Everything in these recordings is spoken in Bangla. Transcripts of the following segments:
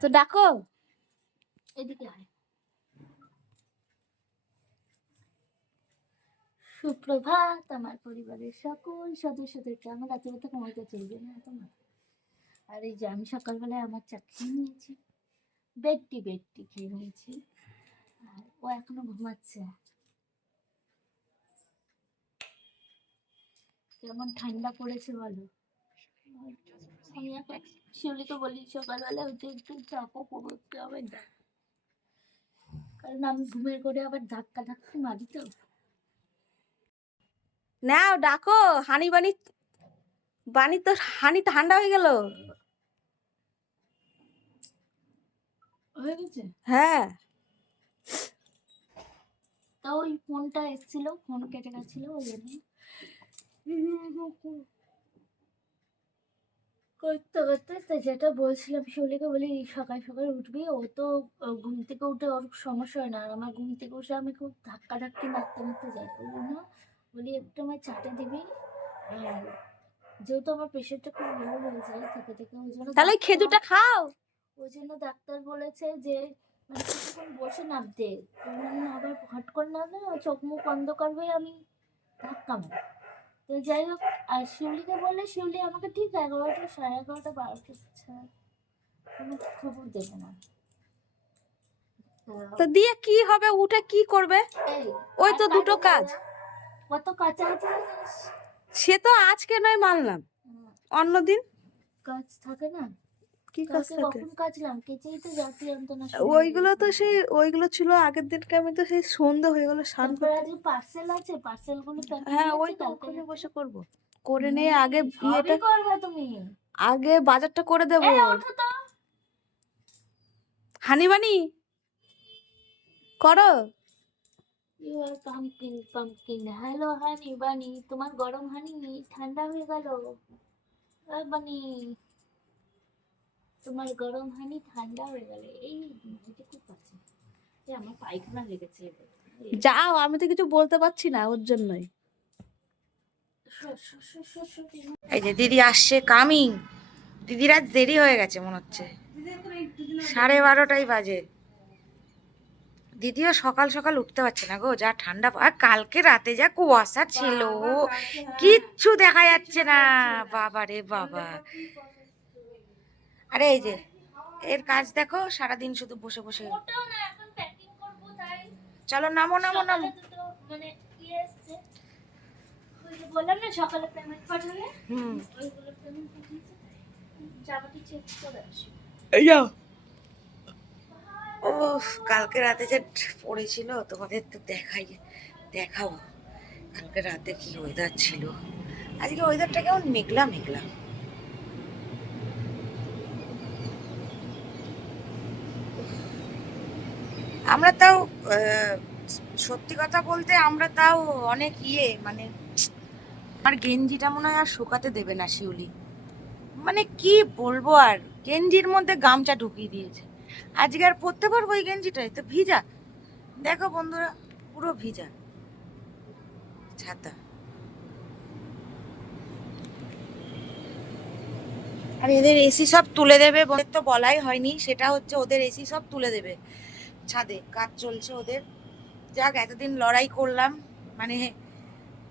তো ডাকো। এদিকে সুপ্রভাত, আমার পরিবারের সকল সদস্যদেরকে আমার রাতে রাতে ঘুমাইতে চলবে না তোমার আর এই যে আমি সকালবেলায় আমার চা খেয়ে নিয়েছি, বেডটি বেডটি খেয়ে নিয়েছি, আর ও এখনও ঘুমাচ্ছে। কেমন ঠান্ডা পড়েছে বলো? আমি এখন শিউলিকে বলি সকালবেলা উঠে একটু চাপও পড়তে হবে না কারণ আমি ঘুমের করে আবার ধাক্কা ধাক্কা মারি তো। নাও ডাকো হানি বানি বানি তো হানি ঠান্ডা হয়ে গেল। হয়ে গেছে? হ্যাঁ। তা ওই ফোনটা এসেছিল ফোন কেটে গেছিল ওই জন্য। করতে করতে যেটা বলছিলাম শিউলিকে বলি সকাল সকাল উঠবি ও তো ঘুম থেকে উঠে ওর সমস্যা হয় না। আর আমার ঘুম থেকে উঠে আমি খুব ধাক্কা ধাক্কি মারতে মারতে যাই। ওই জন্য বলি একটু আমার চাটা দিবি? আর যেহেতু আমার প্রেশারটা খুব লো হয়ে যায় থেকে থেকে ওই জন্য তাহলে খেজুরটা খাও। ওই জন্য ডাক্তার বলেছে যে মানে কিছুক্ষণ বসে নামতে আবার হট করে নামলে চোখ মুখ অন্ধকার হয়ে আমি ধাক্কা মারি তো যাই হোক আর শিউলিকে বললে শিউলি আমাকে ঠিক এগারোটা সাড়ে এগারোটা বারোটা কোনো খবর দেবে না। তা দিয়ে কি হবে? উঠে কি করবে? ওই তো দুটো কাজ। কত কাঁচা আছে সে তো আজকে নয় মানলাম। অন্যদিন? কাজ থাকে না? কি কাজ থাকে? কখন কেচেই তো জাতি আনতো ওইগুলো তো সেই ওইগুলো ছিল আগের দিনকে আমি তো সেই সন্ধ্যে হয়ে গেলো স্নান করতে। পার্সেল আছে পার্সেলগুলো হ্যাঁ ওই তো ওখানে বসে করব। করে নিয়ে আগে বিয়েটা করবে তুমি। আগে বাজারটা করে দেবো। এই হানি বানি করো। ইউ আর হ্যালো হানি বানি তোমার গরম হানি ঠান্ডা হয়ে গেল। বানি তোমার গরম হানি ঠান্ডা হয়ে গেল। এই এটা খুব এই আমার পায়খানা লেগেছে যাও আমি তো কিছু বলতে পারছি না ওর জন্যই। এই যে দিদি আসছে কামিং দিদির আজ দেরি হয়ে গেছে মনে হচ্ছে। সাড়ে বারোটাই বাজে। দিদিও সকাল সকাল উঠতে পারছে না গো যা ঠান্ডা আর কালকে রাতে যা কুয়াশা ছিল। কিচ্ছু দেখা যাচ্ছে না। বাবা রে বাবা। আরে এই যে এর কাজ দেখো সারাদিন শুধু বসে বসে। ওটাও না এখন প্যাকিং করব তাই চলো নামো নামো নামো। মানে এসছে? ওই যে বললাম না সকালে পেমেন্ট পাঠালে হুম। ওইগুলো পেমেন্ট পাঠিয়েছে জামাটি চেক করে আসি এই যাও। ও কালকে রাতে যে পড়েছিল তোমাদের তো দেখাই দেখাবো কালকে রাতে কি ওয়েদার ছিল? আজকে ওয়েদারটা কেমন মেঘলা মেঘলা। আমরা তাও সত্যি কথা বলতে আমরা তাও অনেক ইয়ে মানে আমার গেঞ্জিটা মনে হয় আর শুকাতে দেবে না শিউলি। মানে কি বলব আর, গেঞ্জির মধ্যে গামছা ঢুকিয়ে দিয়েছে। আজকে আর পরতে পারব ওই গেঞ্জিটাই তো ভিজা। দেখো বন্ধুরা, পুরো ভিজা। ছাতা। আর এদের এসি সব তুলে দেবে তো বলাই হয়নি, সেটা হচ্ছে ওদের এসি সব তুলে দেবে। ছাদে, কাজ চলছে ওদের। যাক, এতদিন লড়াই করলাম মানে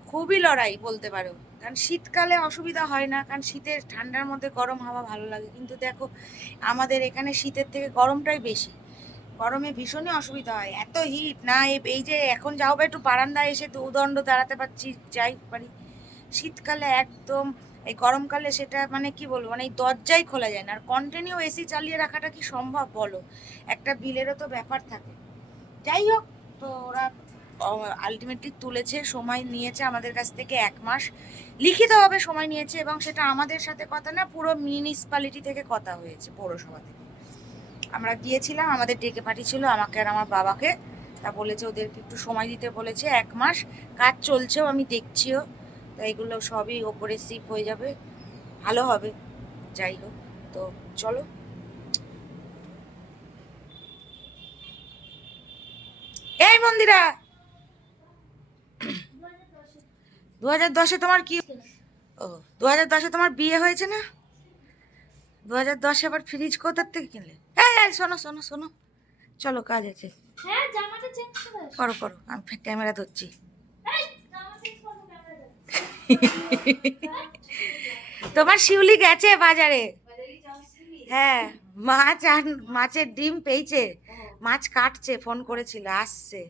খুবই লড়াই বলতে পারো। কারণ শীতকালে অসুবিধা হয় না, কারণ শীতের, ঠান্ডার মধ্যে গরম হাওয়া ভালো লাগে। কিন্তু দেখো, আমাদের এখানে শীতের থেকে গরমটাই বেশি। গরমে ভীষণই অসুবিধা হয়। এত হিট না, এই- যে এখন যাও একটু বারান্দায় এসে দুদণ্ড দাঁড়াতে পারছি, যাই পারি। শীতকালে একদম এই গরমকালে সেটা মানে কি বলব মানে এই দরজাই খোলা যায় না। আর কন্টিনিউ এসি চালিয়ে রাখাটা কি সম্ভব বলো? একটা বিলেরও তো ব্যাপার থাকে। যাই হোক, তো ওরা আলটিমেটলি তুলেছে, সময় নিয়েছে আমাদের কাছ থেকে এক মাস। লিখিতভাবে সময় নিয়েছে এবং সেটা আমাদের সাথে কথা না, পুরো মিউনিসিপ্যালিটি থেকে কথা হয়েছে পৌরসভা থেকে। আমরা গিয়েছিলাম, আমাদের ডেকে পাঠিয়েছিল আমাকে আর আমার বাবাকে। তা বলেছে ওদেরকে একটু সময় দিতে বলেছে, এক মাস। কাজ চলছেও, আমি দেখছিও। তো এগুলো সবই ওপরে সিপ হয়ে যাবে। ভালো হবে যাই হোক। তো চলো। এই মন্দিরা! দু হাজার দশে তোমার কি ও দু হাজার দশে তোমার বিয়ে হয়েছে না? দু হাজার দশে আবার ফ্রিজ কোথার থেকে কিনলে? হ্যাঁ শোনো শোনো শোনো। চলো কাজ আছে। হ্যাঁ। করো করো আমি ক্যামেরা ধরছি এই, জামা চেঞ্জ করব ক্যামেরা তোমার শিউলি গেছে বাজারে? হ্যাঁ মাছ আর মাছের ডিম পেয়েছে। মাছ কাটছে, ফোন করেছিল, আসছে।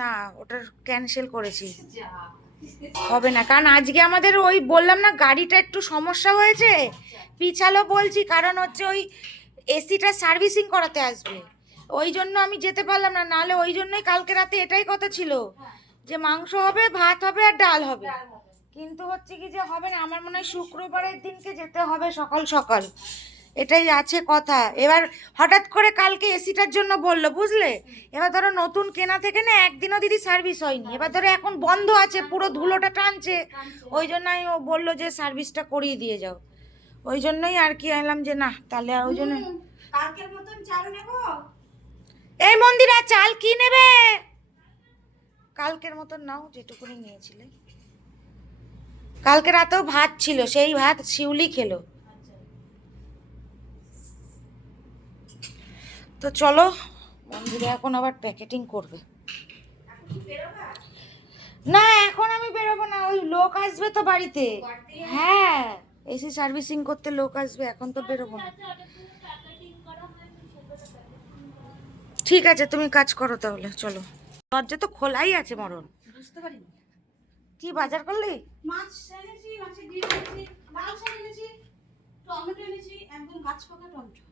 না, ওটা ক্যান্সেল করেছি। হবে না, কারণ আজকে আমাদের ওই বললাম না, গাড়িটা একটু সমস্যা হয়েছে। পিছালো বলছি, কারণ হচ্ছে ওই এসিটা সার্ভিসিং করাতে আসবে। ওই জন্য আমি যেতে পারলাম না, নাহলে ওই জন্যই কালকে রাতে এটাই কথা ছিল। যে মাংস হবে ভাত হবে আর ডাল হবে। কিন্তু হচ্ছে কি যে হবে না আমার মনে হয় শুক্রবারের দিনকে যেতে হবে সকাল সকাল। এটাই আছে কথা। এবার হঠাৎ করে কালকে এসিটার জন্য বলল বুঝলে? এবার ধরো নতুন কেনা থেকে না একদিনও দিদি সার্ভিস হয়নি। এবার ধরো এখন বন্ধ আছে পুরো ধুলোটা টানছে। ওই জন্যই ও বলল যে সার্ভিসটা করিয়ে দিয়ে যাও। ওই জন্যই আর কি এলাম যে না তাহলে ওই জন্য কালকের মতন চাল নেব? এই মন্দিরা চাল কি নেবে? কালকের মতন নাও যেটুকুনি নিয়েছিলে। কালকে রাতেও ভাত ছিল, সেই ভাত শিউলি খেলো। তো চলো মন্দিরে এখন আবার প্যাকেটিং করবে। না, এখন আমি বেরোবো না, ওই লোক আসবে তো বাড়িতে। হ্যাঁ এসি সার্ভিসিং করতে লোক আসবে, এখন তো বেরোবো না। ঠিক আছে, তুমি কাজ করো তাহলে, চলো। দরজা তো খোলাই আছে মরণ। বুঝতে পারিনি। কি বাজার করলি? মাছ এনেছি মাছের ডিম এনেছি লাল শাক এনেছি টমেটো এনেছি একদম গাছ পাকা টমেটো।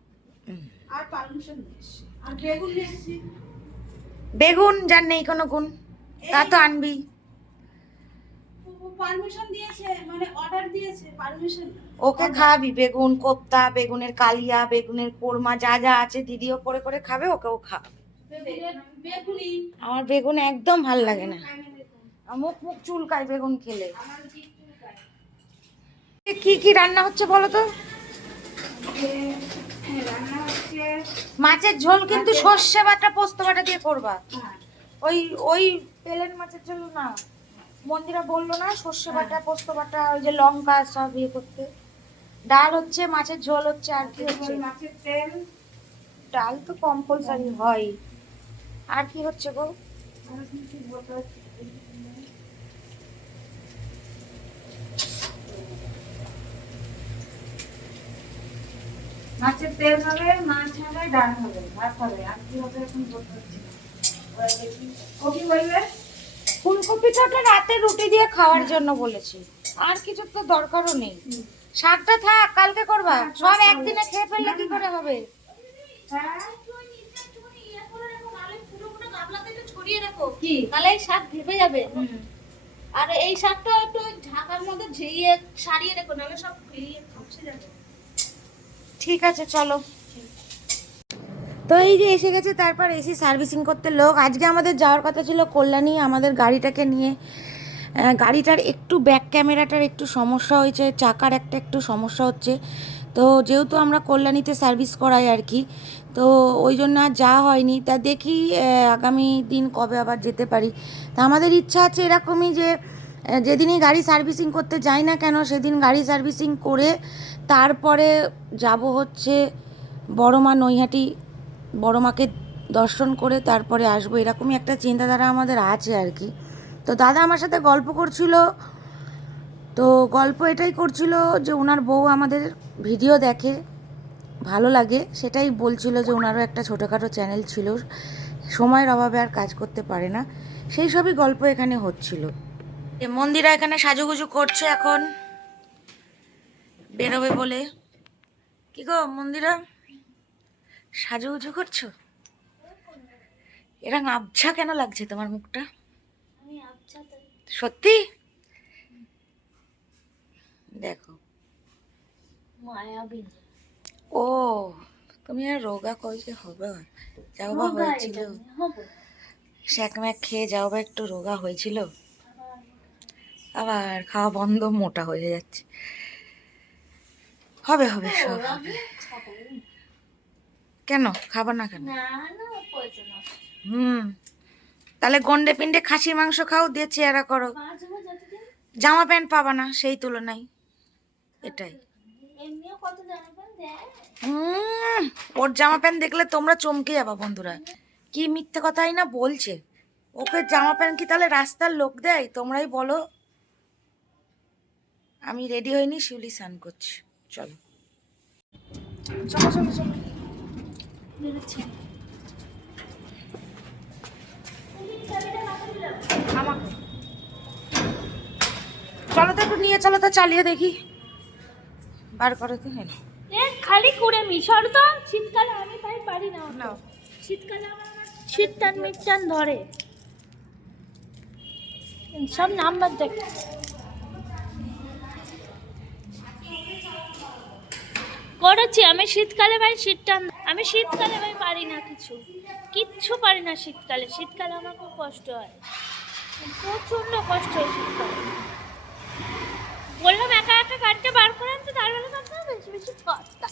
আর পারমিশন নিয়েছি আর বেগুন যার নেই কোনো গুণ তা তো আনবি। পারমিশন দিয়েছে মানে অর্ডার দিয়েছে পারমিশন। ওকে খাওয়াবি বেগুন কোপ্তা বেগুনের কালিয়া বেগুনের কোরমা যা যা আছে দিদিও করে করে খাবে ওকেও খা বেগুনি আমার বেগুন একদম ভালো লাগে না। মুখ মুখ চুলকায় বেগুন খেলে। কি কি রান্না হচ্ছে বলো তো? মাছের ঝোল কিন্তু সর্ষে বাটা পোস্ত বাটা দিয়ে করবা। হ্যাঁ ওই ওই পেলেন মাছের ঝোল না। মন্দিরা বলল না সর্ষে বাটা পোস্ত বাটা ওই যে লঙ্কা সব ইয়ে করতে। ডাল হচ্ছে মাছের ঝোল হচ্ছে আর কি হচ্ছে? মাছের তেল। ডাল তো কম্পালসারি হয়। আর কি হচ্ছে গো? মাছের তেল হবে মাছ হবে ডাল হবে ভাত হবে। আর কি হবে এখন বলতে হচ্ছে বলবে? ফুলকপিটা ওটা রাতে রুটি দিয়ে খাওয়ার জন্য বলেছি। আর কিছু তো দরকারও নেই। শাকটা থাক কালকে করবা। সব একদিনে খেয়ে ফেললে কি করে হবে? হ্যাঁ? ছড়িয়ে রাখো। কি? তাহলে এই শাক ভেপে যাবে। আর এই শাকটা একটু ঢাকার মধ্যে ঝেড়িয়ে সারিয়ে রেখো নাহলে সব ভেঙে খসে যাবে। ঠিক আছে চলো। তো এই যে এসে গেছে তারপর এসি সার্ভিসিং করতে লোক। আজকে আমাদের যাওয়ার কথা ছিল কল্যাণী আমাদের গাড়িটাকে নিয়ে। গাড়িটার একটু ব্যাক ক্যামেরাটার একটু সমস্যা হয়েছে চাকার একটা একটু সমস্যা হচ্ছে। তো যেহেতু আমরা কল্যাণীতে সার্ভিস করাই আর কি, তো ওই জন্য আর যাওয়া হয়নি। তা দেখি আগামী দিন কবে আবার যেতে পারি। তা আমাদের ইচ্ছা আছে এরকমই যে যেদিনই গাড়ি সার্ভিসিং করতে যাই না কেন, সেদিন গাড়ি সার্ভিসিং করে তারপরে যাব হচ্ছে বড় মা নৈহাটি বড় মাকে দর্শন করে তারপরে আসব। এরকমই একটা চিন্তাধারা আমাদের আছে আর কি। তো দাদা আমার সাথে গল্প করছিল। তো গল্প এটাই করছিল যে ওনার বউ আমাদের ভিডিও দেখে ভালো লাগে সেটাই বলছিল যে ওনারও একটা ছোটোখাটো চ্যানেল ছিল সময়ের অভাবে আর কাজ করতে পারে না। সেই সবই গল্প এখানে হচ্ছিল। মন্দিরা এখানে সাজুগুজু করছে এখন বেরোবে বলে। কি গো মন্দিরা সাজুগুজু করছ? এরকম আবছা কেন লাগছে তোমার মুখটা? আমি সত্যি? দেখো। ও তুমি আর রোগা কই হবে? যাও বা হয়েছিল। হবে। শ্যাক ম্যাক খেয়ে যাও বা একটু রোগা হয়েছিল। আবার খাওয়া বন্ধ মোটা হয়ে যাচ্ছে। হবে হবে সব হবে। কেন? খাব না কেন? হুম। তাহলে গন্ডে পিন্ডে খাসি মাংস খাও দিয়ে চেয়ারা করো। জামা প্যান্ট পাবা না সেই তুলনায়। এটাই। ওর জামা প্যান্ট দেখলে তোমরা চমকে যাবা বন্ধুরা। কি মিথ্যে কথাই না বলছে। ওকে জামা প্যান্ট কি তাহলে রাস্তার লোক দেয়? তোমরাই বলো। আমি রেডি হইনি শিউলি স্নান করছি। চলো। চলো চলো চলো। চলো তো একটু নিয়ে চলো তো চালিয়ে দেখি। বার করো তো হ্যাঁ খালি করে মিশর তো। শীতকালে আমি তাই পারি না। নাও। শীতকালে আমার আমার শীতটান মিটটান ধরে। সব নাম্বার দেখ। করেছি আমি শীতকালে ভাই শীতটান আমি শীতকালে ভাই পারি না কিছু। কিচ্ছু পারি না শীতকালে। শীতকালে আমার খুব কষ্ট হয়। প্রচণ্ড কষ্ট হয় শীতকালে। বললাম একা একা গাড়িটা বার করে আনতে, তার বেলা থাকতে বেশি বেশি কথা।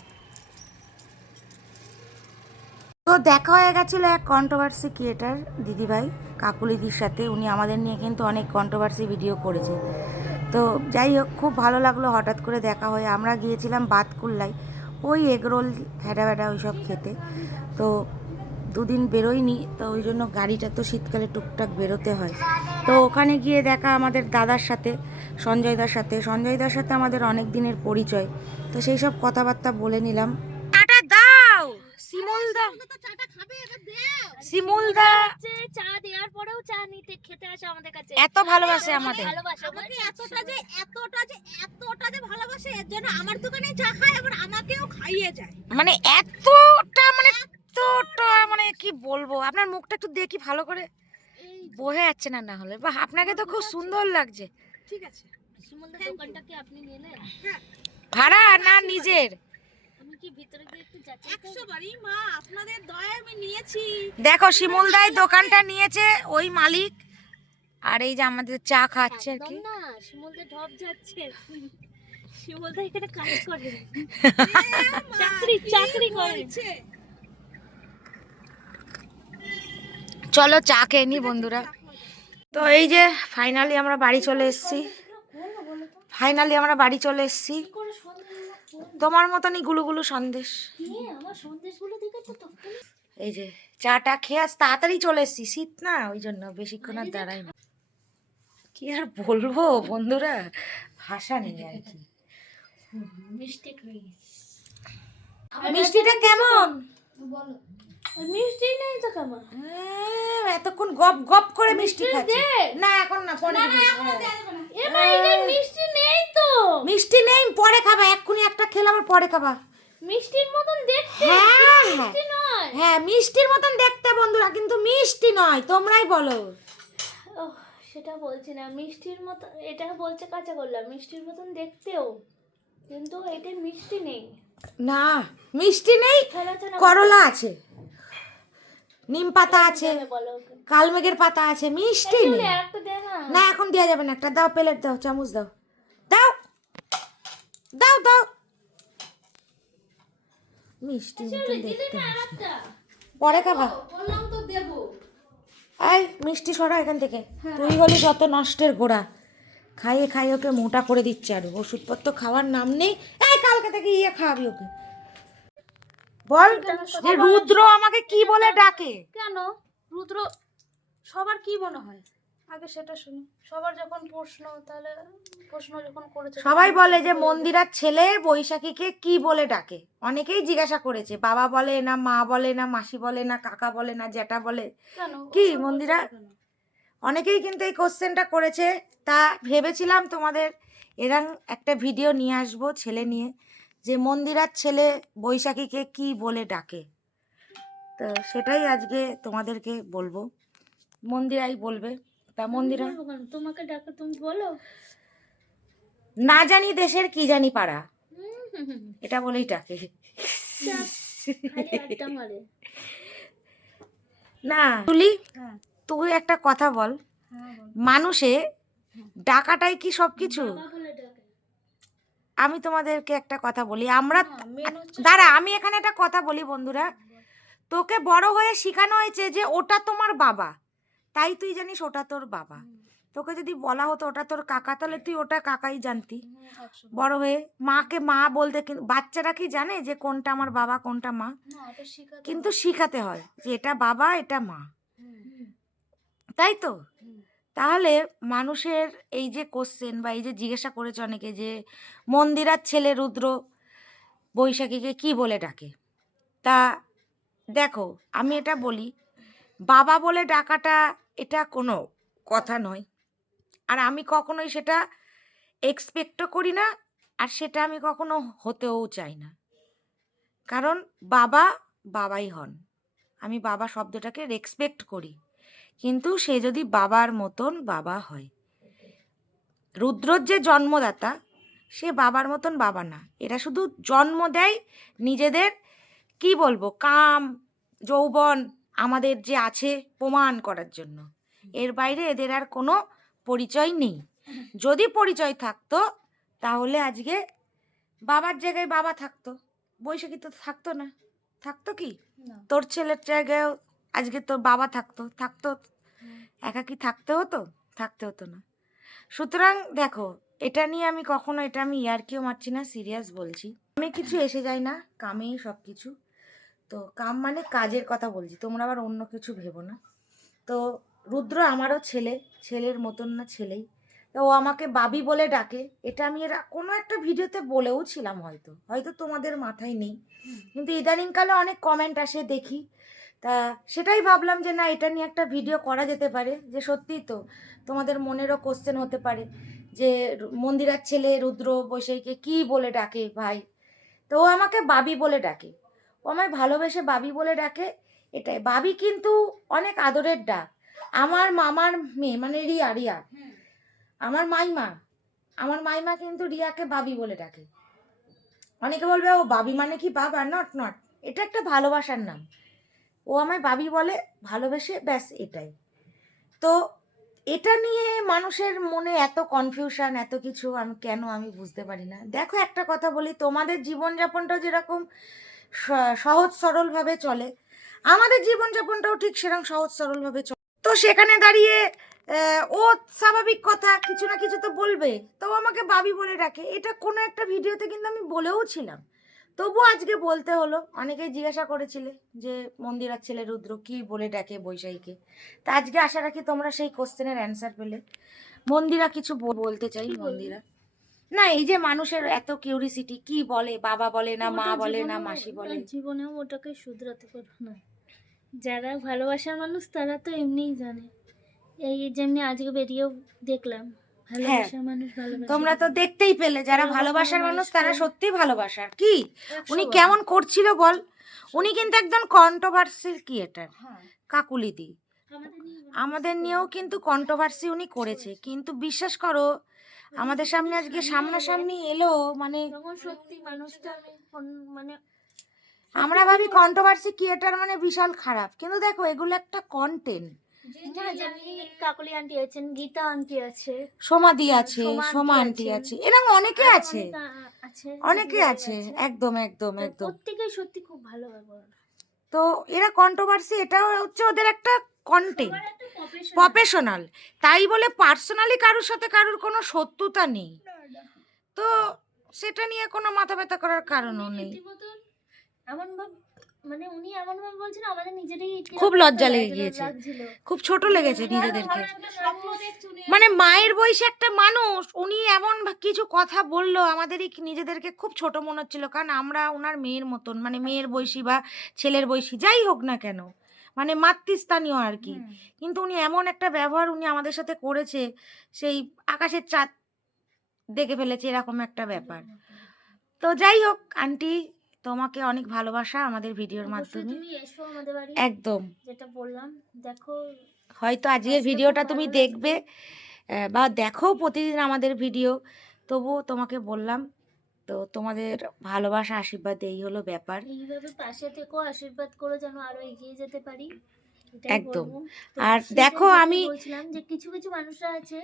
তো দেখা হয়ে গেছিল এক কন্ট্রোভার্সি ক্রিয়েটার দিদিভাই, কাকুলিদির সাথে। উনি আমাদের নিয়ে কিন্তু অনেক কন্ট্রোভার্সি ভিডিও করেছে। তো যাই হোক, খুব ভালো লাগল হঠাৎ করে দেখা হয়ে। আমরা গিয়েছিলাম বাতকুল্লায়, ওই এগরোল ভ্যাডা ওই সব খেতে। তো দুদিন বেরোয়নি, তো ওই জন্য গাড়িটা তো শীতকালে টুকটাক বেরোতে হয়। তো ওখানে গিয়ে দেখা আমাদের দাদার সাথে। সঞ্জয়দার সাথে। সঞ্জয়দার সাথে আমাদের অনেক দিনের পরিচয়। তো সেই সব কথাবার্তা বলে নিলাম। টাটা দাও! শিমুল দাও শিমুল দা চা দেওয়ার পরেও চা নিতে খেতে আসে আমাদের কাছে। এত ভালোবাসে আমাদের। ভালোবাসা আমাকে এতটা যে এতটা যে এতটা যে ভালোবাসে এর জন্য আমার দোকানে চা খায় আবার আমাকেও খাইয়ে যায়। মানে এতটা মানে এতটা মানে কি বলব? আপনার মুখটা একটু দেখি ভালো করে। বোঝা যাচ্ছে না না হলে। বা আপনাকে তো খুব সুন্দর লাগছে। ঠিক আছে। সুমনদার দোকানটা কি আপনি নিলেন? ভাড়া না নিজের? আমি কি ভিতরে গিয়ে একটু যাচ্ছি একশো বারই? মা আপনাদের দয়ায় আমি নিয়েছি। দেখো শিমুল দাই দোকানটা নিয়েছে ওই মালিক। আর এই যে আমাদের চা খাচ্ছে আর কি। না শিমুলদা ঢপ যাচ্ছে। শিমুলদা এখানে কাজ করে। চাকরি চাকরি করে। চলো চা খেয়ে নি বন্ধুরা। তো এই যে ফাইনালি আমরা বাড়ি চলে এসেছি। ফাইনালি আমরা বাড়ি চলে এসেছি। তোমার মতনই গুলুগুলু সন্দেশ। এই যে চাটা খেয়ে আজ তাড়াতাড়ি চলে এসেছি। শীত না ওই জন্য বেশিক্ষণ আর দাঁড়াই না। কি আর বলব বন্ধুরা ভাষা নেই আর কি। মিষ্টিটা কেমন? বলো। মিষ্টি নেই তো কেমন? আহ, এতক্ষণ গপ গপ করে মিষ্টি খাচ্ছে। না এখন না পরে। হ্যাঁ। মিষ্টি নেই তো। মিষ্টি নেই পরে খাবা এক্ষুনি একটা খেলে আবার পরে খাবা। মিষ্টির মতন দেখতে হ্যাঁ মিষ্টি হ্যাঁ মিষ্টির মতন দেখতে বন্ধুরা কিন্তু মিষ্টি নয় তোমরাই বলো। ওহ, সেটা বলছি না মিষ্টির মতন এটা বলছে কাঁচা গোল্লা মিষ্টির মতন দেখতেও কিন্তু এটা মিষ্টি নেই। না মিষ্টি নেই করলা আছে। নিম পাতা আছে কালমেঘের পাতা আছে মিষ্টি না। এখন দেওয়া যাবে না একটা দাও প্লেট দাও চামচ দাও। দাও। দাও দাও। মিষ্টি দেখতে পরে খাবা। এই মিষ্টি সরা এখান থেকে। তুই হলি যত নষ্টের গোড়া। খাইয়ে খাইয়ে ওকে মোটা করে দিচ্ছে আর। ওষুধপত্র খাওয়ার নাম নেই। এই কালকে থেকে ইয়ে খাওয়াবি ওকে। বল। রুদ্র আমাকে কি বলে ডাকে? কেন? রুদ্র সবার কি মনে হয়? আগে সেটা শুনি। সবার যখন প্রশ্ন তাহলে প্রশ্ন যখন করেছে সবাই বলে যে মন্দিরার ছেলে বৈশাখীকে কি বলে ডাকে? অনেকেই জিজ্ঞাসা করেছে বাবা বলে না মা বলে না মাসি বলে না কাকা বলে না জ্যাঠা বলে। কি মন্দিরা? অনেকেই কিন্তু এই কোশ্চেনটা করেছে। তা ভেবেছিলাম তোমাদের এরম একটা ভিডিও নিয়ে আসব ছেলে নিয়ে। যে মন্দিরার ছেলে বৈশাখীকে কি বলে ডাকে? তো সেটাই আজকে তোমাদেরকে বলব। মন্দিরাই বলবে। তা মন্দিরা তোমাকে ডাকে তুমি বলো। না জানি দেশের কি জানি পাড়া। এটা বলেই ডাকে। না তুলি হ্যাঁ। তুই একটা কথা বল। হ্যাঁ মানুষে ডাকাটাই কি সব কিছু বাবা বলে ডাকে আমি তোমাদেরকে একটা কথা বলি। আমরা হ্যাঁ, দাঁড়া আমি এখানে একটা কথা বলি বন্ধুরা। তোকে বড় হয়ে শেখানো হয়েছে যে ওটা তোমার বাবা। তাই তুই জানিস ওটা তোর বাবা। তোকে যদি বলা হতো ওটা তোর কাকা তাহলে তুই ওটা কাকাই জানতি। বড় হয়ে মাকে মা বলতে বাচ্চারা কি জানে যে কোনটা আমার বাবা কোনটা মা? কিন্তু শিখাতে হয় যে এটা বাবা এটা মা। তাই তো। তাহলে মানুষের এই যে কোশ্চেন বা এই যে জিজ্ঞাসা করেছে অনেকে যে, মন্দিরার ছেলে রুদ্র বৈশাখীকে কি বলে ডাকে? তা দেখো, আমি এটা বলি, বাবা বলে ডাকাটা এটা কোনো কথা নয়। আর আমি কখনোই সেটা এক্সপেক্টও করি না, আর সেটা আমি কখনো হতেও চাই না। কারণ বাবা বাবাই হন। আমি বাবা শব্দটাকে রেসপেক্ট করি। কিন্তু সে যদি বাবার মতন বাবা হয়। রুদ্রর যে জন্মদাতা সে বাবার মতন বাবা না। এরা শুধু জন্ম দেয় নিজেদের কি বলব কাম যৌবন আমাদের যে আছে প্রমাণ করার জন্য। এর বাইরে এদের আর কোনো পরিচয় নেই। যদি পরিচয় থাকতো তাহলে আজকে বাবার জায়গায় বাবা থাকতো। বৈশাখী তো থাকতো না। থাকতো কি? তোর ছেলের জায়গায়ও আজকে তোর বাবা থাকতো থাকতো। একা কি থাকতে হতো থাকতে হতো না। সুতরাং দেখো এটা নিয়ে আমি কখনো এটা আমি ইয়ারকিও মারছি না সিরিয়াস বলছি। আমি কিছু এসে যাই না কামেই সব কিছু তো কাম মানে কাজের কথা বলছি তোমরা আবার অন্য কিছু ভেবো না। তো রুদ্র আমারও ছেলে ছেলের মতন না ছেলেই। তো ও আমাকে বাবি বলে ডাকে এটা আমি এর কোনো একটা ভিডিওতে বলেও ছিলাম হয়তো। হয়তো তোমাদের মাথায় নেই। কিন্তু ইদানিংকালে অনেক কমেন্ট আসে দেখি। তা সেটাই ভাবলাম যে না এটা নিয়ে একটা ভিডিও করা যেতে পারে যে সত্যিই তো তোমাদের মনেরও কোশ্চেন হতে পারে যে মন্দিরার ছেলে রুদ্র বৈশাখীকে কি বলে ডাকে ভাই? তো ও আমাকে বাবি বলে ডাকে। ও আমায় ভালোবেসে বাবি বলে ডাকে এটাই। বাবি কিন্তু অনেক আদরের ডাক। আমার মামার মেয়ে মানে রিয়া রিয়া। আমার মাইমা আমার মাইমা কিন্তু রিয়াকে বাবি বলে ডাকে। অনেকে বলবে ও বাবি মানে কি বাবা? নট নট এটা একটা ভালোবাসার নাম। ও আমায় বাবি বলে, ভালোবেসে ব্যাস এটাই। তো এটা নিয়ে মানুষের মনে এত কনফিউশন এত কিছু আমি কেন আমি বুঝতে পারি না। দেখো একটা কথা বলি, তোমাদের জীবনযাপনটা যেরকম সহজ সরলভাবে চলে, আমাদের জীবনযাপনটাও ঠিক সেরকম সহজ সরলভাবে চলে। তো সেখানে দাঁড়িয়ে ও স্বাভাবিক কথা, কিছু না কিছু তো বলবে। তো আমাকে বাবি বলে ডাকে। এটা কোনো একটা ভিডিওতে কিন্তু আমি বলেও ছিলাম। তবু আজকে বলতে হলো অনেকেই জিজ্ঞাসা করেছিলে যে মন্দিরার ছেলে রুদ্র কি বলে ডাকে বৈশাখীকে? তা আজকে আশা রাখি তোমরা সেই কোশ্চেনের অ্যান্সার পেলে। মন্দিরা কিছু বলতে চাই মন্দিরা। না এই যে মানুষের এত কিউরিসিটি কি বলে বাবা বলে না মা বলে না মাসি বলে? জীবনেও ওটাকে শুধরাতে পারব না। যারা ভালোবাসার মানুষ তারা তো এমনিই জানে। এই যেমনি আজকে বেরিয়েও দেখলাম। ভালোবাসা হ্যাঁ। তোমরা তো দেখতেই পেলে যারা ভালোবাসার মানুষ তারা সত্যি ভালোবাসার। কি? উনি কেমন করছিল বল? উনি কিন্তু একদম কন্ট্রোভার্সির ক্রিয়েটার কাকুলিদি আমাদের নিয়েও কিন্তু কন্ট্রোভার্সি উনি করেছে কিন্তু বিশ্বাস করো আমাদের সামনে আজকে সামনাসামনি এলো মানে সত্যি মানুষটা মানে আমরা ভাবি কন্ট্রোভার্সি ক্রিয়েটার মানে বিশাল খারাপ কিন্তু দেখো এগুলো একটা কন্টেন্ট কাকলি আন্টি আছেন গীতা আন্টি আছে সমাধি আছে সোমা আন্টি। আছে এরকম অনেকে আছে। অনেক আছে অনেকে আছে একদম একদম একদম। প্রত্যেকেই সত্যি খুব ভালো ব্যবহার। তো এরা কন্ট্রোভার্সি এটাও হচ্ছে ওদের একটা কন্টেন্ট। প্রফেশনাল তাই বলে পার্সোনালি কারোর সাথে কারোর কোনো শত্রুতা নেই। তো সেটা নিয়ে কোনো মাথা ব্যথা করার কারণও নেই। এমন ভাব মানে উনি এমন ভাবে বলছেন আমাদের নিজেরই খুব লজ্জা লেগে গিয়েছে। খুব ছোট লেগেছে নিজেদেরকে। মানে মায়ের বয়সী একটা মানুষ উনি এমন কিছু কথা বলল আমাদেরই নিজেদেরকে খুব ছোট মনে হচ্ছিল কারণ আমরা ওনার মেয়ের মতন মানে মেয়ের বয়সী বা ছেলের বয়সী যাই হোক না কেন মানে মাতৃস্থানীয় আর কি। কিন্তু উনি এমন একটা ব্যবহার উনি আমাদের সাথে করেছে সেই আকাশের চাঁদ দেখে ফেলেছে এরকম একটা ব্যাপার। তো যাই হোক আন্টি তোমাকে অনেক ভালোবাসা আমাদের ভিডিওর মাধ্যমে। একদম। যেটা বললাম দেখো হয়তো আজকের ভিডিওটা তুমি দেখবে বা দেখো প্রতিদিন আমাদের ভিডিও। তবুও তোমাকে বললাম তো তোমাদের ভালোবাসা আশীর্বাদ এই হলো ব্যাপার। এইভাবে পাশে থেকো আশীর্বাদ করে যেন আরও এগিয়ে যেতে পারি একদম। আর দেখো আমি- বলছিলাম যে কিছু কিছু মানুষরা আছে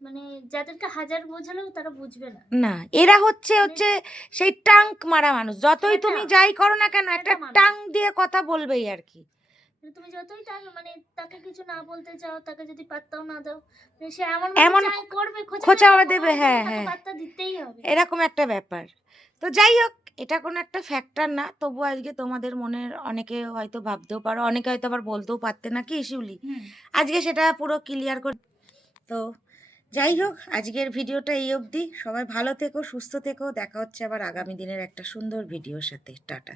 মানে যাদেরকে হাজার বোঝালেও তারা বুঝবে না। না এরা হচ্ছে হচ্ছে সেই টাঙ্ক মারা মানুষ। যতই তুমি যাই করো না কেন একটা টাং দিয়ে কথা বলবেই আর কি। মানে তুমি যতই তাকে মানে তাকে কিছু না বলতে চাও তাকে যদি পাত্তাও না দাও মানে সে এমন এমন করবে খোঁচা দেবে, হ্যাঁ, হ্যাঁ। পাত্তা দিতেই হবে। এরকম একটা ব্যাপার। তো যাই হোক এটা কোনো একটা ফ্যাক্টর না। তবু আজকে তোমাদের মনের অনেকে হয়তো ভাবতেও পারো অনেকে হয়তো আবার বলতেও পারতে না কি শিউলি? আজকে সেটা পুরো ক্লিয়ার করে তো যাই হোক, আজকের ভিডিওটা এই অবধি। সবাই ভালো থেকো, সুস্থ থেকো। দেখা হচ্ছে আবার আগামী দিনের একটা সুন্দর ভিডিওর সাথে। টাটা।